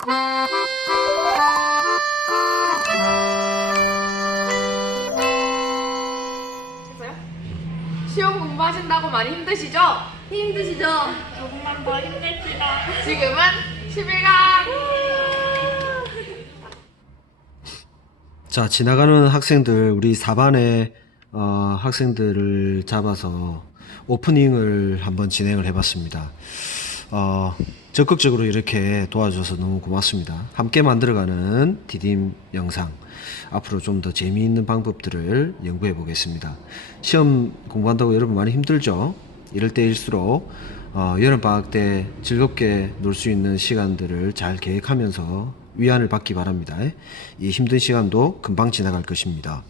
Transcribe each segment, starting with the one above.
됐어요? 시험 공부하신다고 많이 힘드시죠? 힘드시죠? 조금만 더 힘냅시다. 지금은 11강! 자, 지나가는 학생들, 우리 4반의 학생들을 잡아서 오프닝을 한번 진행을 해봤습니다. 적극적으로 이렇게 도와줘서 너무 고맙습니다. 함께 만들어가는 디딤 영상, 앞으로 좀 더 재미있는 방법들을 연구해 보겠습니다. 시험 공부한다고 여러분 많이 힘들죠? 이럴 때일수록 여름방학 때 즐겁게 놀 수 있는 시간들을 잘 계획하면서 위안을 받기 바랍니다. 이 힘든 시간도 금방 지나갈 것입니다.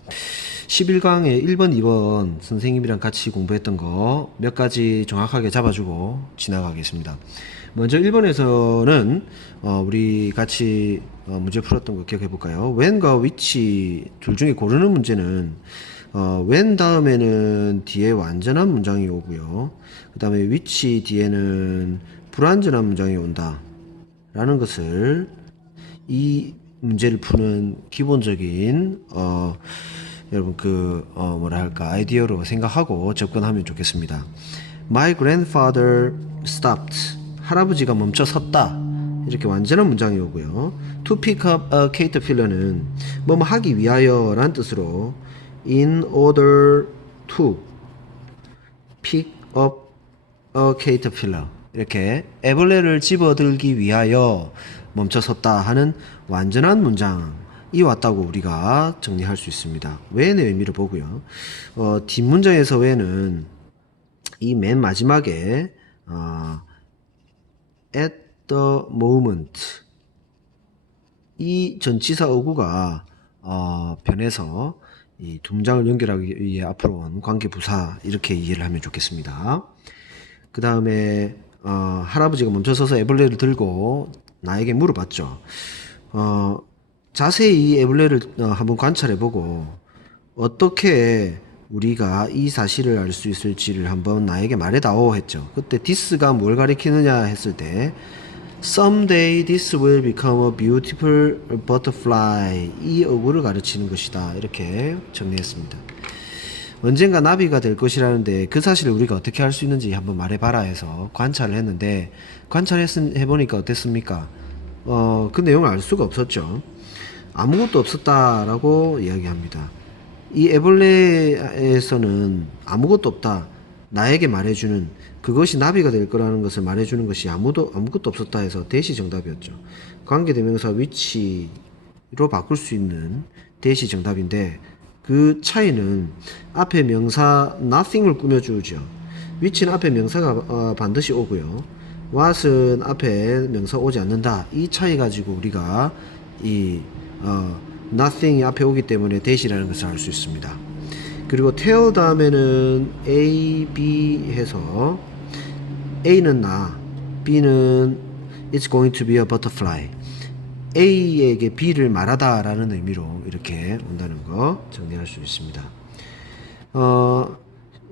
11강에 1번, 2번 선생님이랑 같이 공부했던 거 몇 가지 정확하게 잡아주고 지나가겠습니다. 먼저 1번에서는 우리 같이 문제 풀었던 거 기억해 볼까요? when과 which 둘 중에 고르는 문제는 when 다음에는 뒤에 완전한 문장이 오고요. 그 다음에 which 뒤에는 불완전한 문장이 온다 라는 것을 이 문제를 푸는 기본적인 여러분 뭐라 할까 아이디어로 생각하고 접근하면 좋겠습니다. My grandfather stopped. 할아버지가 멈춰 섰다. 이렇게 완전한 문장이 오고요. To pick up a caterpillar는 뭐뭐 하기 위하여 라는 뜻으로 in order to pick up a caterpillar 이렇게 애벌레를 집어들기 위하여 멈춰 섰다 하는 완전한 문장이 왔다고 우리가 정리할 수 있습니다. when의 의미를 보고요. 뒷문장에서 when은 이 맨 마지막에 at the moment 이 전치사 어구가 변해서 이 두 문장을 연결하기 위해 앞으로 온 관계부사 이렇게 이해를 하면 좋겠습니다. 그 다음에 할아버지가 멈춰서서 애벌레를 들고 나에게 물어봤죠. 자세히 이 애벌레를 한번 관찰해보고 어떻게 우리가 이 사실을 알 수 있을지를 한번 나에게 말해다오 했죠. 그때 this가 뭘 가리키느냐 했을 때 someday this will become a beautiful butterfly 이 어구를 가르치는 것이다 이렇게 정리했습니다. 언젠가 나비가 될 것이라는데 그 사실을 우리가 어떻게 할 수 있는지 한번 말해봐라 해서 관찰을 했는데 해보니까 어땠습니까? 그 내용을 알 수가 없었죠. 아무것도 없었다라고 이야기합니다. 이 애벌레에서는 아무것도 없다. 나에게 말해주는 그것이 나비가 될 거라는 것을 말해주는 것이 아무것도 없었다 해서 대시 정답이었죠. 관계대명사 which로 바꿀 수 있는 대시 정답인데 그 차이는 앞에 명사 nothing을 꾸며주죠. which는 앞에 명사가 반드시 오고요. what은 앞에 명사 오지 않는다. 이 차이 가지고 우리가 이 nothing이 앞에 오기 때문에 대시라는 것을 알 수 있습니다. 그리고 tell 다음에는 A, B 해서 A는 나, B는 it's going to be a butterfly. A에게 B를 말하다 라는 의미로 이렇게 온다는 거 정리할 수 있습니다.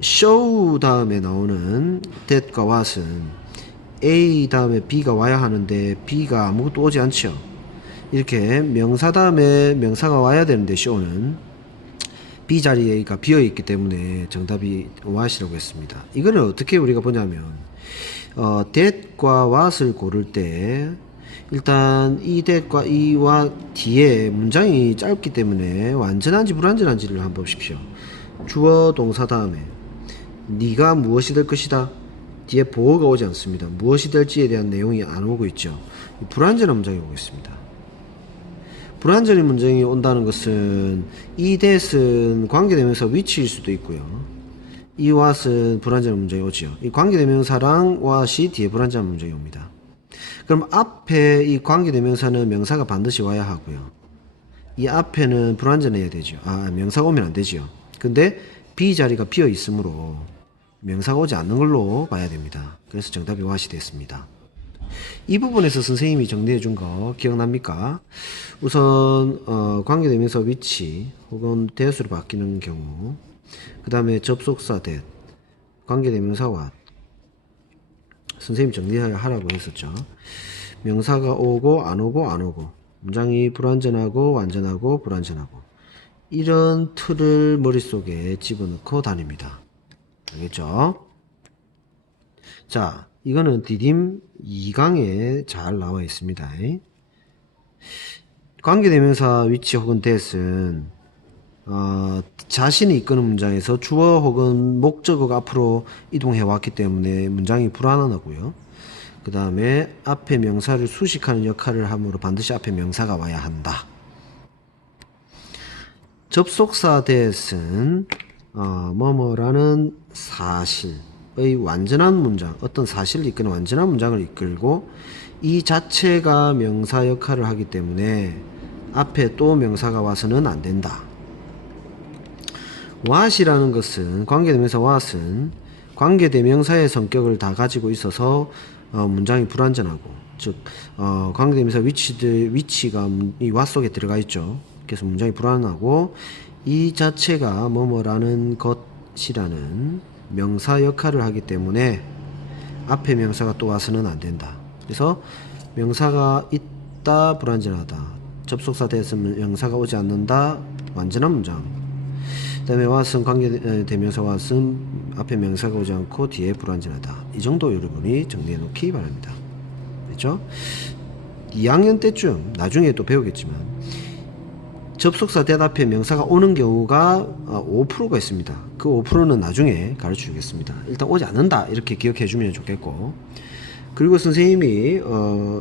show 다음에 나오는 that과 what은 A 다음에 B가 와야 하는데 B가 아무것도 오지 않죠. 이렇게 명사 다음에 명사가 와야 되는데 show는 B 자리가 비어있기 때문에 정답이 what이라고 했습니다. 이거는 어떻게 우리가 보냐면 that과 what을 고를 때 일단 이 that과 이 what 뒤에 문장이 짧기 때문에 완전한지 불완전한지를 한번 보십시오. 주어 동사 다음에 네가 무엇이 될 것이다. 뒤에 보어가 오지 않습니다. 무엇이 될지에 대한 내용이 안 오고 있죠. 불완전한 문장이 오고 있습니다. 불완전한 문장이 온다는 것은 이 that은 관계대명사 which일 수도 있고요. 이 what은 불완전한 문장이 오죠. 이 관계대명사랑 what이 뒤에 불완전한 문장이 옵니다. 그럼 앞에 이 관계대명사는 명사가 반드시 와야 하고요. 이 앞에는 불완전해야 되죠. 명사가 오면 안 되죠. 근데 B 자리가 비어 있으므로 명사가 오지 않는 걸로 봐야 됩니다. 그래서 정답이 what이 됐습니다. 이 부분에서 선생님이 정리해 준 거 기억납니까? 우선 관계대명사 which 혹은 that으로 바뀌는 경우, 그 다음에 접속사 that, 관계대명사 what 선생님이 정리하라고 했었죠. 명사가 오고 안 오고 안 오고, 문장이 불완전하고 완전하고 불완전하고, 이런 틀을 머릿속에 집어넣고 다닙니다. 알겠죠? 자, 이거는 디딤 2강에 잘 나와 있습니다. 관계대명사 위치 혹은 that은 자신이 이끄는 문장에서 주어 혹은 목적어가 앞으로 이동해 왔기 때문에 문장이 불완전하고요. 그 다음에 앞에 명사를 수식하는 역할을 하므로 반드시 앞에 명사가 와야 한다. 접속사 that은 뭐뭐라는 사실의 완전한 문장, 어떤 사실을 이끄는 완전한 문장을 이끌고 이 자체가 명사 역할을 하기 때문에 앞에 또 명사가 와서는 안 된다. what이라는 것은, 관계대명사 what은 관계대명사의 성격을 다 가지고 있어서 문장이 불완전하고, 즉 관계대명사 위치가 이 what 속에 들어가 있죠. 그래서 문장이 불완전하고, 이 자체가 뭐뭐라는 것이라는 명사 역할을 하기 때문에 앞에 명사가 또 와서는 안 된다. 그래서 명사가 있다, 불완전하다. 접속사 됐으면 명사가 오지 않는다, 완전한 문장. 그 다음에 what은 관계대명사 what은 앞에 명사가 오지 않고 뒤에 불완전하다. 이 정도 여러분이 정리해 놓기 바랍니다. 됐죠? 2학년 때쯤 나중에 또 배우겠지만 접속사 that 앞에 명사가 오는 경우가 5%가 있습니다. 그 5%는 나중에 가르쳐 주겠습니다. 일단 오지 않는다 이렇게 기억해 주면 좋겠고, 그리고 선생님이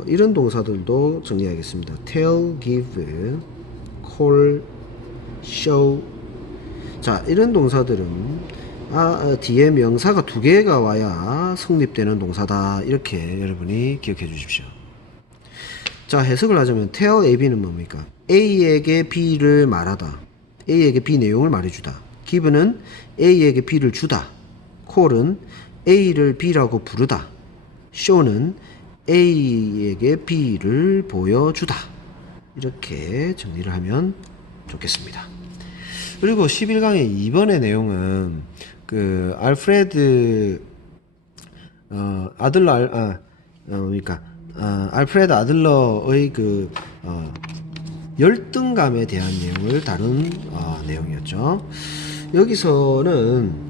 이런 동사들도 정리하겠습니다. tell, give, call, show. 자, 이런 동사들은 뒤에 명사가 2개가 와야 성립되는 동사다. 이렇게 여러분이 기억해 주십시오. 자, 해석을 하자면 tell AB는 뭡니까? A에게 B를 말하다. A에게 B 내용을 말해주다. give는 A에게 B를 주다. call은 A를 B라고 부르다. show는 A에게 B를 보여주다. 이렇게 정리를 하면 좋겠습니다. 그리고 11강의 2번의 내용은 그 알프레드 알프레드 아들러의 그 열등감에 대한 내용을 다룬 내용이었죠. 여기서는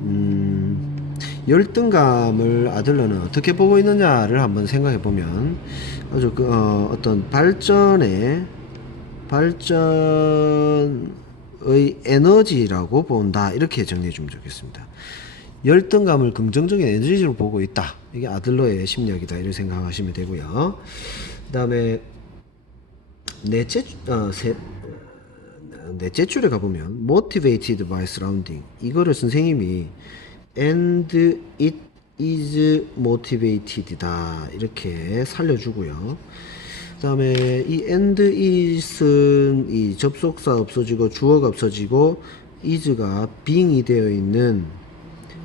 열등감을 아들러는 어떻게 보고 있느냐를 한번 생각해 보면 아주 어떤 발전의 에너지라고 본다, 이렇게 정리해 주면 좋겠습니다. 열등감을 긍정적인 에너지로 보고 있다. 이게 아들러의 심리학이다, 이렇게 생각하시면 되고요. 그 다음에 넷째 줄에 가보면 motivated by surrounding, 이거를 선생님이 and it is motivated다 이렇게 살려주고요. 그 다음에 이 and is은 이 접속사 없어지고 주어가 없어지고 is가 being이 되어 있는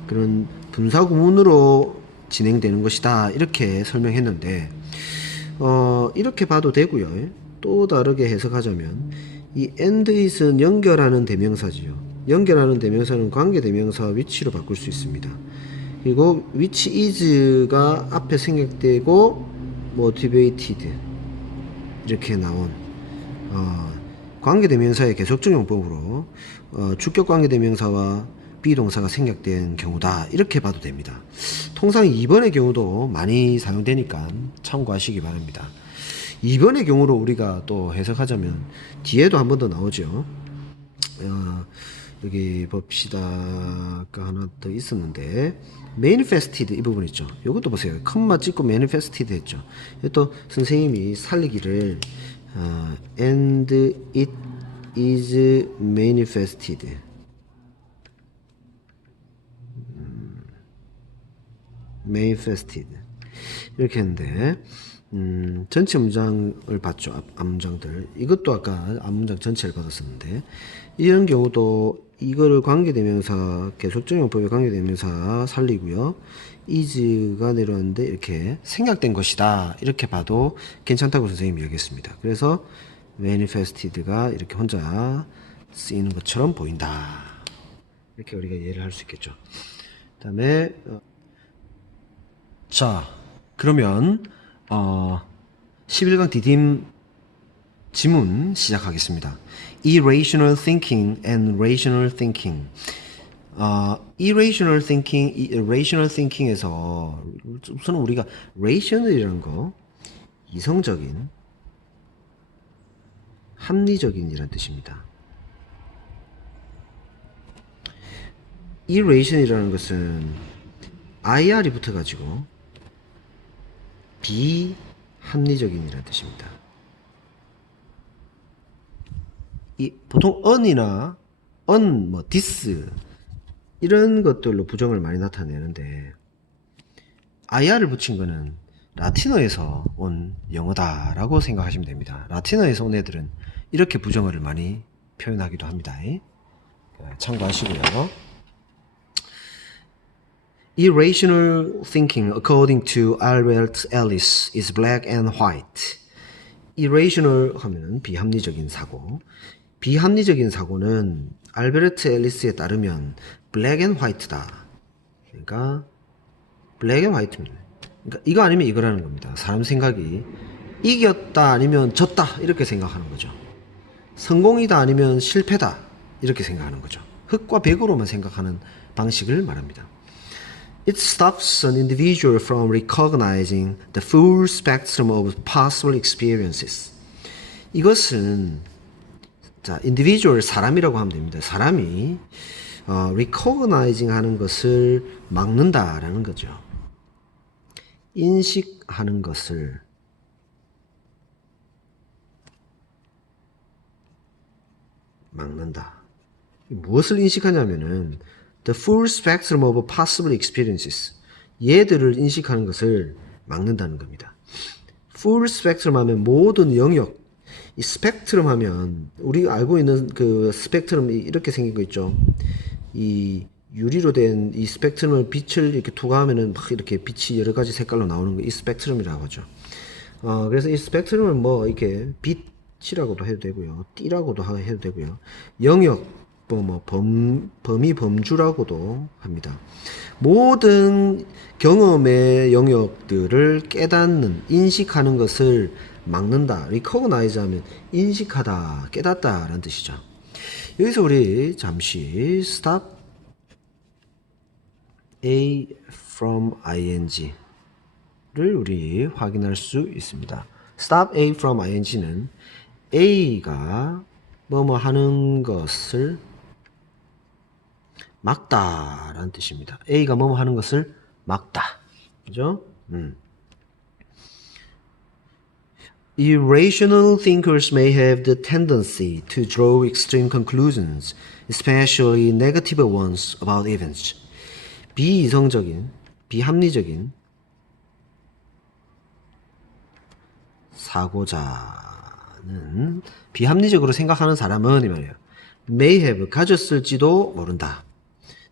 그런 분사 구문으로 진행되는 것이다, 이렇게 설명했는데 이렇게 봐도 되고요. 또 다르게 해석하자면 이 and is는 연결하는 대명사지요. 연결하는 대명사는 관계대명사 위치로 바꿀 수 있습니다. 그리고 which is가 앞에 생략되고 motivated 이렇게 나온 관계대명사의 계속적 용법으로 주격 관계대명사와 비동사가 생략된 경우다, 이렇게 봐도 됩니다. 통상 2번의 경우도 많이 사용되니까 참고하시기 바랍니다. 2번의 경우로 우리가 또 해석하자면 뒤에도 한 번 더 나오죠. 여기 봅시다. 아까 하나 더 있었는데 manifested 이 부분 있죠. 이것도 보세요. 컴마 찍고 manifested 했죠. 또 선생님이 살리기를 and it is manifested manifested 이렇게 했는데 전체 문장을 봤죠. 앞문장들. 이것도 아까 앞문장 전체를 받았었는데, 이런 경우도 이거를 관계대명사, 계속적 용법의 관계대명사 살리고요. is가 내려왔는데 이렇게 생략된 것이다, 이렇게 봐도 괜찮다고 선생님이 얘기했습니다. 그래서 manifested가 이렇게 혼자 쓰이는 것처럼 보인다, 이렇게 우리가 이해를 할 수 있겠죠. 그 다음에 자, 그러면 11강 디딤 지문 시작하겠습니다. Irrational thinking and rational thinking. irrational thinking에서 우선 우리가 rational이라는 거 이성적인, 합리적인이란 뜻입니다. irration이라는 것은 ir이 붙어가지고 비합리적인이란 뜻입니다. 보통 un이나 this 이런 것들로 부정을 많이 나타내는데 ir을 붙인 거는 라틴어에서 온 영어다라고 생각하시면 됩니다. 라틴어에서 온 애들은 이렇게 부정어를 많이 표현하기도 합니다. 참고하시고요. Irrational thinking, according to Albert Ellis, is black and white. Irrational 하면 비합리적인 사고. 비합리적인 사고는 알베르트 앨리스에 따르면 black and white다. 그러니까 black and white입니다. 그러니까 이거 아니면 이거라는 겁니다. 사람 생각이 이겼다 아니면 졌다 이렇게 생각하는 거죠. 성공이다 아니면 실패다 이렇게 생각하는 거죠. 흑과 백으로만 생각하는 방식을 말합니다. It stops an individual from recognizing the full spectrum of possible experiences. 이것은 individual 사람이라고 하면 됩니다. 사람이 recognizing 하는 것을 막는다라는 거죠. 인식하는 것을 막는다. 무엇을 인식하냐면은 the full spectrum of possible experiences. 얘들을 인식하는 것을 막는다는 겁니다. full spectrum 하면 모든 영역. 이 스펙트럼 하면 우리가 알고 있는 그 스펙트럼이 이렇게 생긴 거 있죠. 이 유리로 된 이 스펙트럼을 빛을 이렇게 투과하면은 막 이렇게 빛이 여러 가지 색깔로 나오는 거 이 스펙트럼이라고 하죠. 그래서 이 스펙트럼을 뭐 이렇게 빛이라고도 해도 되고요. 띠라고도 해도 되고요. 영역 범위 범주라고도 합니다. 모든 경험의 영역들을 깨닫는 인식하는 것을 막는다. recognize 하면 인식하다, 깨닫다 라는 뜻이죠. 여기서 우리 잠시 stop A from ing를 우리 확인할 수 있습니다. stop A from ing는 A가 뭐뭐 하는 것을 막다 라는 뜻입니다. A가 뭐뭐 하는 것을 막다. 그죠? Irrational thinkers may have the tendency to draw extreme conclusions, especially negative ones about events. 비이성적인, 비합리적인 사고자는 비합리적으로 생각하는 사람은 이 말이에요. may have 가졌을지도 모른다.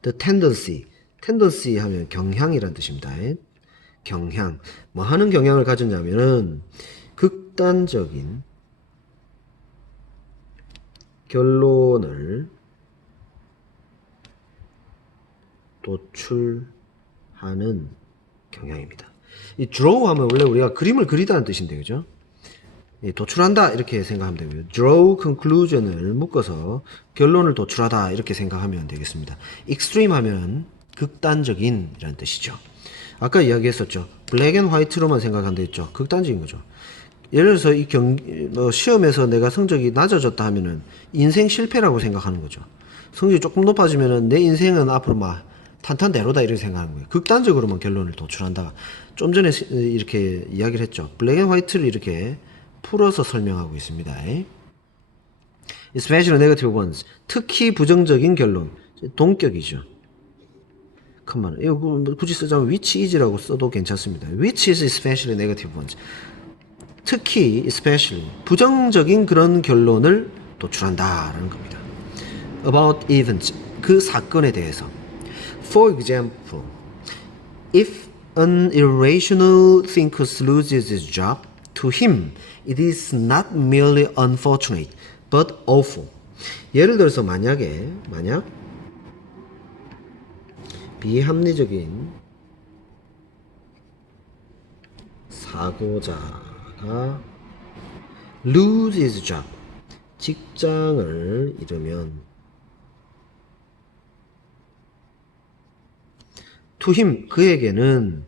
The tendency 하면 경향이란 뜻입니다. 경향. 뭐 하는 경향을 가졌냐면은 극단적인 결론을 도출하는 경향입니다. 이 draw 하면 원래 우리가 그림을 그리다는 뜻인데, 그죠? 도출한다 이렇게 생각하면 되고요. draw conclusion을 묶어서 결론을 도출하다 이렇게 생각하면 되겠습니다. extreme 하면 극단적인 이라는 뜻이죠. 아까 이야기했었죠. black and white로만 생각한다 했죠. 극단적인 거죠. 예를 들어서 시험에서 내가 성적이 낮아졌다 하면은 인생 실패라고 생각하는 거죠. 성적이 조금 높아지면은 내 인생은 앞으로 막 탄탄대로다 이렇게 생각하는 거예요. 극단적으로만 결론을 도출한다. 좀 전에 이렇게 이야기를 했죠. 블랙 앤 화이트를 이렇게 풀어서 설명하고 있습니다. Especially negative ones. 특히 부정적인 결론. 동격이죠. 컴만. 이거 굳이 쓰자면 which is라고 써도 괜찮습니다. Which is especially negative ones. 특히 especially 부정적인 그런 결론을 도출한다라는 겁니다. About events. 그 사건에 대해서. For example, if an irrational thinker loses his job, to him it is not merely unfortunate, but awful. 예를 들어서 만약 비합리적인 사고자가 여기다가 lose his job. 직장을 잃으면 to him 그에게는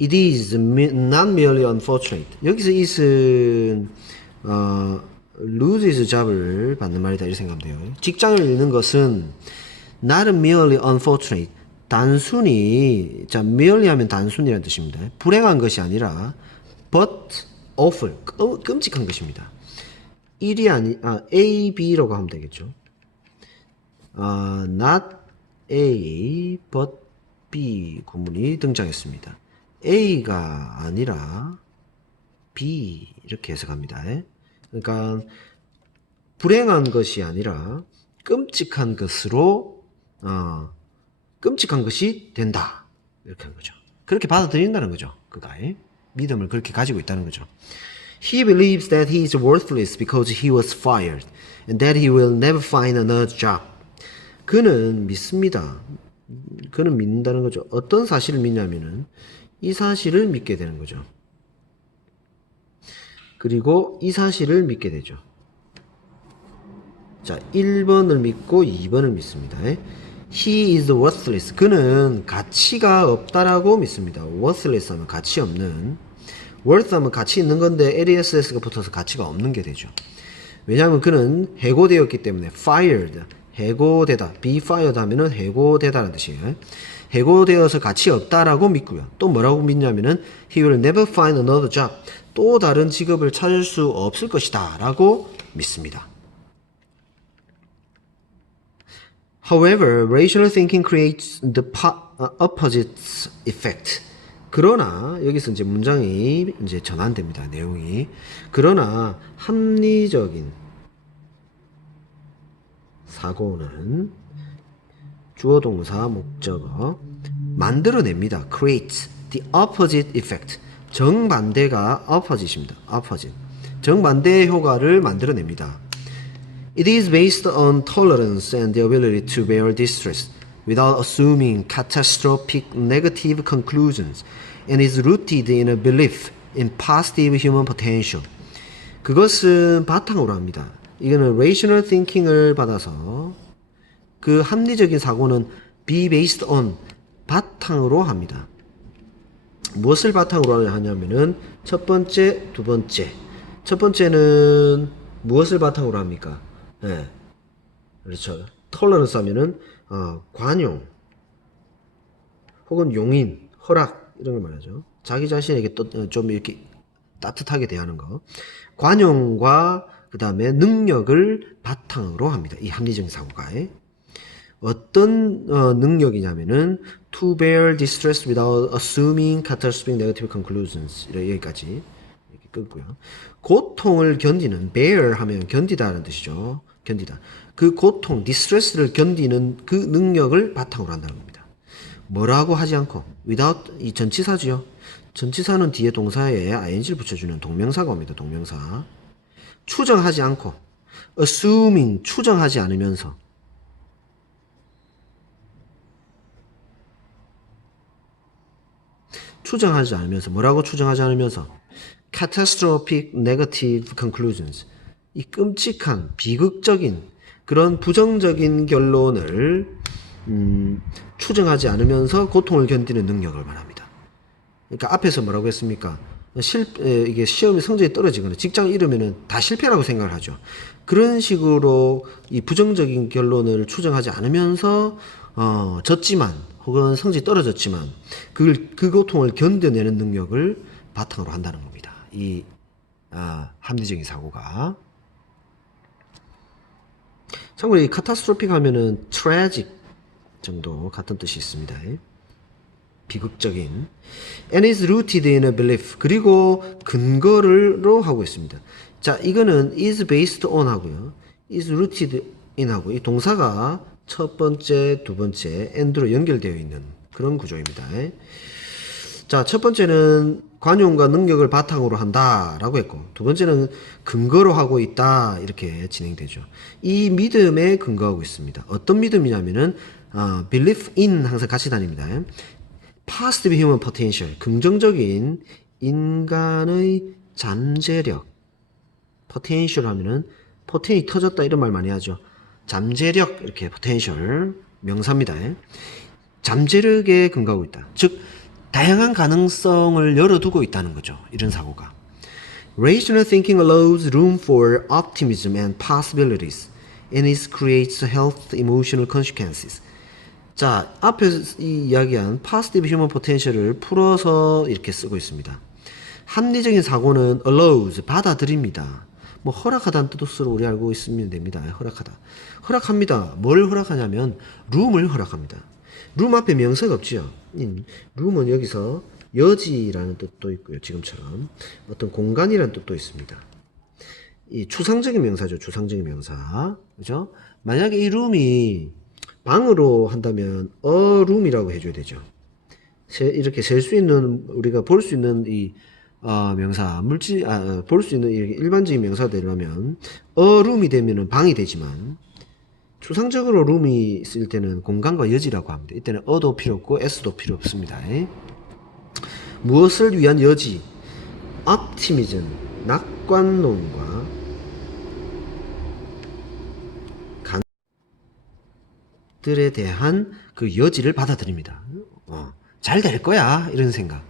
it is not merely unfortunate. 여기서 it은 lose his job을 받는 말이다 이렇게 생각하면 돼요. 직장을 잃는 것은 not merely unfortunate. 단순히 자 merely 하면 단순이라는 뜻입니다. 불행한 것이 아니라 but awful 끔찍한 것입니다. A, B라고 하면 되겠죠. not A but B 구문이 등장했습니다. A가 아니라 B 이렇게 해석합니다. 그러니까 불행한 것이 아니라 끔찍한 것으로 끔찍한 것이 된다 이렇게 한 거죠. 그렇게 받아들인다는 거죠. 그가 믿음을 그렇게 가지고 있다는 거죠. He believes that he is worthless because he was fired and that he will never find another job. 그는 믿습니다. 그는 믿는다는 거죠. 어떤 사실을 믿냐면은 이 사실을 믿게 되는 거죠. 그리고 이 사실을 믿게 되죠. 자, 1번을 믿고 2번을 믿습니다. He is worthless. 그는 가치가 없다라고 믿습니다. worthless 하면 가치 없는, worth 하면 가치 있는 건데 less가 붙어서 가치가 없는 게 되죠. 왜냐하면 그는 해고되었기 때문에 fired, 해고되다, be fired 하면은 해고되다라는 뜻이에요. 해고되어서 가치 없다라고 믿고요. 또 뭐라고 믿냐면은 he will never find another job. 또 다른 직업을 찾을 수 없을 것이다 라고 믿습니다. However, rational thinking creates the opposite effect. 그러나 여기서 이제 문장이 이제 전환됩니다. 내용이. 그러나 합리적인 사고는 주어 동사 목적어 만들어냅니다. create the opposite effect. 정반대가 opposite입니다. opposite. 정반대의 효과를 만들어냅니다. It is based on tolerance and the ability to bear distress without assuming catastrophic negative conclusions and is rooted in a belief in positive human potential. 그것은 바탕으로 합니다. 이거는 rational thinking을 받아서 그 합리적인 사고는 be based on 바탕으로 합니다. 무엇을 바탕으로 하냐면은 첫 번째, 두 번째. 첫 번째는 무엇을 바탕으로 합니까? 네. 그렇죠. 톨러런스 하면은 관용 혹은 용인, 허락 이런 걸 말하죠. 자기 자신에게 좀 이렇게 따뜻하게 대하는 거. 관용과 그 다음에 능력을 바탕으로 합니다. 이 합리적인 사고가. 어떤 능력이냐면은 to bear distress without assuming catastrophic negative conclusions 여기까지 이렇게 끊고요. 고통을 견디는 bear 하면 견디다라는 뜻이죠. 견디다. 그 고통 distress를 견디는 그 능력을 바탕으로 한다는 겁니다. 뭐라고 하지 않고 without 이 전치사지요. 전치사는 뒤에 동사에 ing를 붙여주는 동명사가 옵니다. 동명사. 추정하지 않고 assuming 추정하지 않으면서 추정하지 않으면서 뭐라고 추정하지 않으면서 catastrophic negative conclusions 이 끔찍한 비극적인 그런 부정적인 결론을 추정하지 않으면서 고통을 견디는 능력을 말합니다. 그러니까 앞에서 뭐라고 했습니까? 이게 시험이 성적이 떨어지거나 직장을 잃으면은 다 실패라고 생각을 하죠. 그런 식으로 이 부정적인 결론을 추정하지 않으면서 졌지만 혹은 성적이 떨어졌지만 그 고통을 견뎌내는 능력을 바탕으로 한다는 겁니다. 이 합리적인 사고가. 참고로 이 카타스트로픽 하면은 tragic 정도 같은 뜻이 있습니다. 비극적인. And is rooted in a belief. 그리고 근거로 하고 있습니다. 자, 이거는 is based on 하고요. is rooted in 하고 이 동사가 첫 번째, 두 번째 and로 연결되어 있는 그런 구조입니다. 자, 첫 번째는 관용과 능력을 바탕으로 한다라고 했고 두 번째는 근거로 하고 있다 이렇게 진행되죠. 이 믿음에 근거하고 있습니다. 어떤 믿음이냐면은 belief in 항상 같이 다닙니다. positive human potential 긍정적인 인간의 잠재력. potential 하면은 포텐이 터졌다 이런 말 많이 하죠. 잠재력 이렇게 potential 명사입니다. 잠재력에 근거하고 있다. 즉 다양한 가능성을 열어두고 있다는 거죠. 이런 사고가. Rational thinking allows room for optimism and possibilities, and it creates health emotional consequences. 자, 앞에 이 이야기한 positive human potential을 풀어서 이렇게 쓰고 있습니다. 합리적인 사고는 allows, 받아들입니다. 뭐 허락하다는 뜻으로 우리 알고 있으면 됩니다. 허락하다. 허락합니다. 뭘 허락하냐면 room을 허락합니다. room 앞에 명사가 없지요. room은 여기서 여지라는 뜻도 있고요. 지금처럼 어떤 공간이라는 뜻도 있습니다. 이 추상적인 명사죠. 추상적인 명사. 그죠? 만약에 이 룸이 방으로 한다면 a room이라고 해줘야 되죠. 이렇게 셀 수 있는, 우리가 볼 수 있는 이 명사, 볼 수 있는 일반적인 명사가 되려면 a room이 되면은 방이 되지만, 추상적으로 룸이 쓸 때는 공간과 여지라고 합니다. 이때는 a도 필요 없고 s도 필요 없습니다. 무엇을 위한 여지? optimism, 낙관론과 들에 대한 그 여지를 받아들입니다. 잘 될 거야 이런 생각.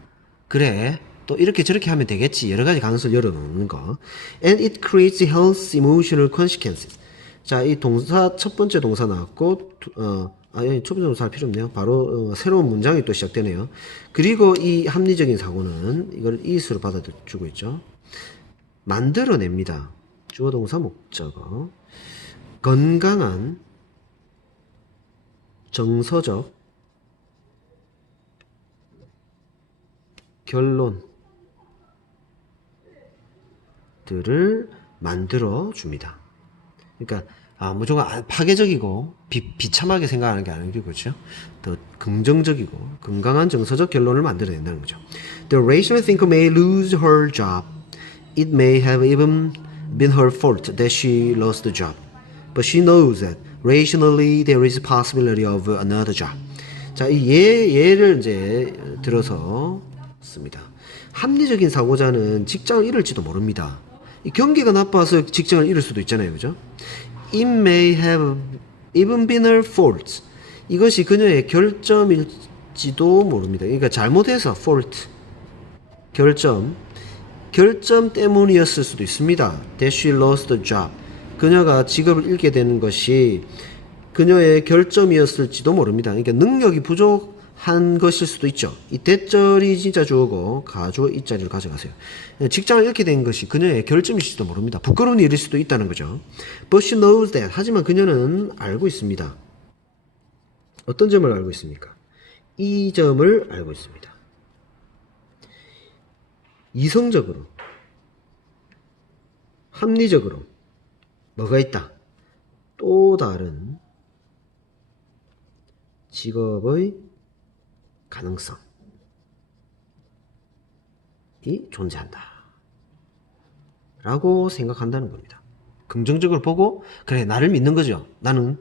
그래 또 이렇게 저렇게 하면 되겠지. 여러 가지 가능성을 열어놓는 거. And it creates health emotional consequences. 자, 이 동사 첫 번째 동사 나왔고 첫 번째 동사 할 필요 없네요. 바로 새로운 문장이 또 시작되네요. 그리고 이 합리적인 사고는 이걸 it으로 받아주고 있죠. 만들어냅니다. 주어 동사 목적어. 건강한 정서적 결론들을 만들어 줍니다. 그러니까 무조건 파괴적이고 비참하게 생각하는 게 아니고 그렇죠. 더 긍정적이고 건강한 정서적 결론을 만들어낸다는 거죠. The rational thinker may lose her job. It may have even been her fault that she lost the job. But she knows that rationally there is a possibility of another job. 자, 이 예를 이제 들어서 씁니다. 합리적인 사고자는 직장을 잃을지도 모릅니다. 이 경기가 나빠서 직장을 잃을 수도 있잖아요. 그죠? It may have even been her fault. 이것이 그녀의 결점일지도 모릅니다. 그러니까 잘못해서 fault. 결점 때문이었을 수도 있습니다. That she lost the job. 그녀가 직업을 잃게 되는 것이 그녀의 결점이었을지도 모릅니다. 그러니까 능력이 부족한 것일 수도 있죠. 이 대절이 진짜 주어고 가주어 이 자리를 가져가세요. 직장을 잃게 된 것이 그녀의 결점일지도 모릅니다. 부끄러운 일일 수도 있다는 거죠. But she knows that. 하지만 그녀는 알고 있습니다. 어떤 점을 알고 있습니까? 이 점을 알고 있습니다. 이성적으로, 합리적으로 뭐가 있다? 또 다른 직업의 가능성이 존재한다 라고 생각한다는 겁니다. 긍정적으로 보고 그래 나를 믿는 거죠. 나는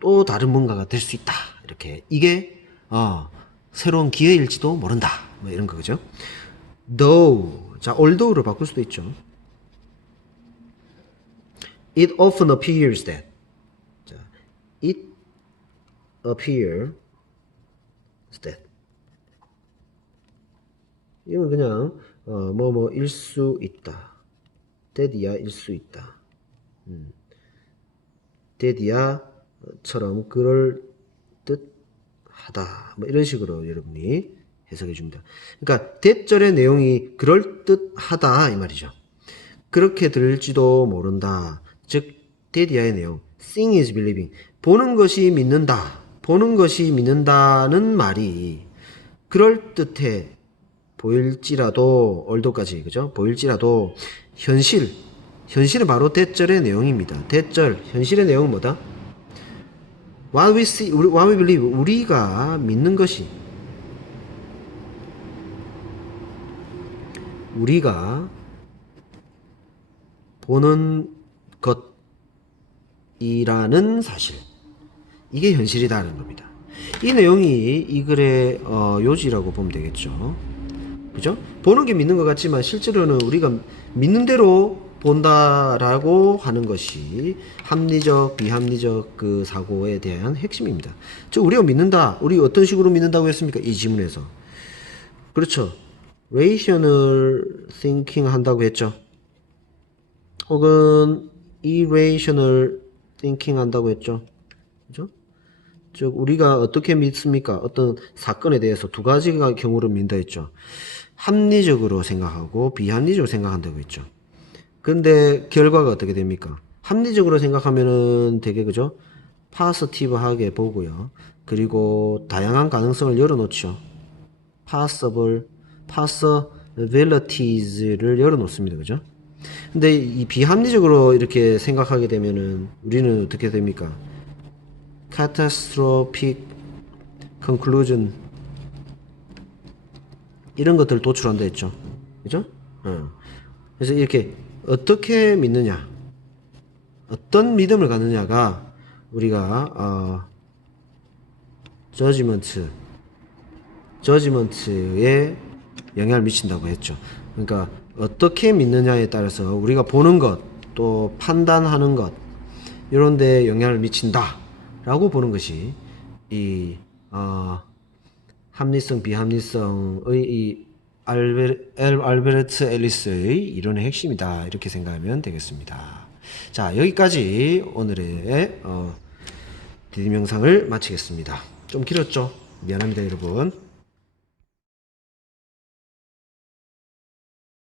또 다른 뭔가가 될 수 있다. 이렇게 이게 새로운 기회일지도 모른다. 뭐 이런 거죠. though 자 although로 바꿀 수도 있죠. It often appears that 자, it appears that 이건 그냥 뭐뭐일 수 있다. that이야 일 수 있다. that이야처럼 그럴 듯하다. 뭐 이런 식으로 여러분이 해석해 줍니다. 그러니까 that절의 내용이 그럴 듯하다 이 말이죠. 그렇게 들을지도 모른다. 즉 that이야의 내용 seeing is believing 보는 것이 믿는다. 보는 것이 믿는다는 말이 그럴듯해 보일지라도 얼도까지 그죠? 보일지라도 현실은 바로 that절의 내용입니다. that절 현실의 내용은 뭐다? What we see, what we believe 우리가 믿는 것이 우리가 보는 것이라는 사실 이게 현실이다는 겁니다. 이 내용이 이 글의 요지라고 보면 되겠죠. 그죠? 보는 게 믿는 것 같지만 실제로는 우리가 믿는 대로 본다라고 하는 것이 합리적, 비합리적 그 사고에 대한 핵심입니다. 즉 우리가 믿는다. 우리 어떤 식으로 믿는다고 했습니까? 이 지문에서. 그렇죠. rational thinking 한다고 했죠. 혹은 irrational thinking 한다고 했죠. 그죠? 즉 우리가 어떻게 믿습니까? 어떤 사건에 대해서 두 가지가 경우를 믿는다 했죠. 합리적으로 생각하고 비합리적으로 생각한다고 했죠. 근데 결과가 어떻게 됩니까? 합리적으로 생각하면은 되게 그죠? 파서티브하게 보고요. 그리고 다양한 가능성을 열어놓죠. possibilities를 열어놓습니다. 그죠? 근데 이 비합리적으로 이렇게 생각하게 되면은 우리는 어떻게 됩니까? catastrophic conclusion 이런 것들을 도출한다 했죠. 그죠? 그래서 이렇게 어떻게 믿느냐, 어떤 믿음을 갖느냐가 우리가 저지먼트에 영향을 미친다고 했죠. 그러니까 어떻게 믿느냐에 따라서 우리가 보는 것, 또 판단하는 것 이런 데 영향을 미친다라고 보는 것이 이 합리성, 비합리성의 이 알베르트 앨리스의 이론의 핵심이다. 이렇게 생각하면 되겠습니다. 자, 여기까지 오늘의 디딤 영상을 마치겠습니다. 좀 길었죠? 미안합니다, 여러분.